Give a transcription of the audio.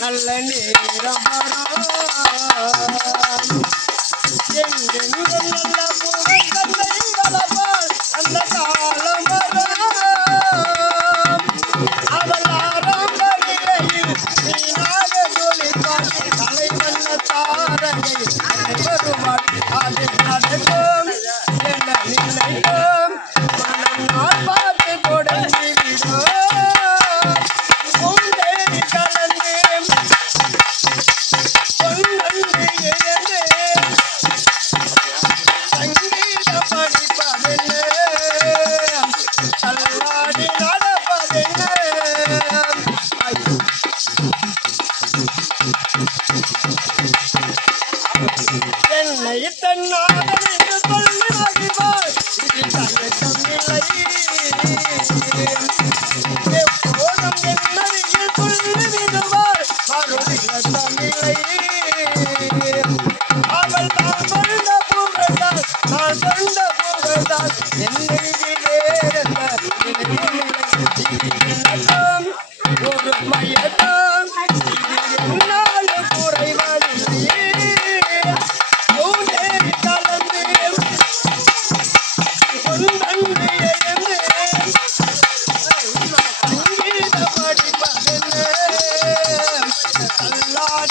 நல்ல நேரம் வரும் எங்கெங்கும் நல்ல புகழ் தந்தை வளர்ப்பாள் அந்த காலம் வரும் அவள் ஆரம்பநிலையில் நீனாக ஜொலிப்பாள் தலைவண்ண தாரகை வருவாள் அது நடக்கும் என்னை தன்னாதனை சொல்லுவார் எப்போதும் என்னறியில் கொண்டு விடுவார் அருளிய தமிழை அவள் ஒரு மயத்த I'm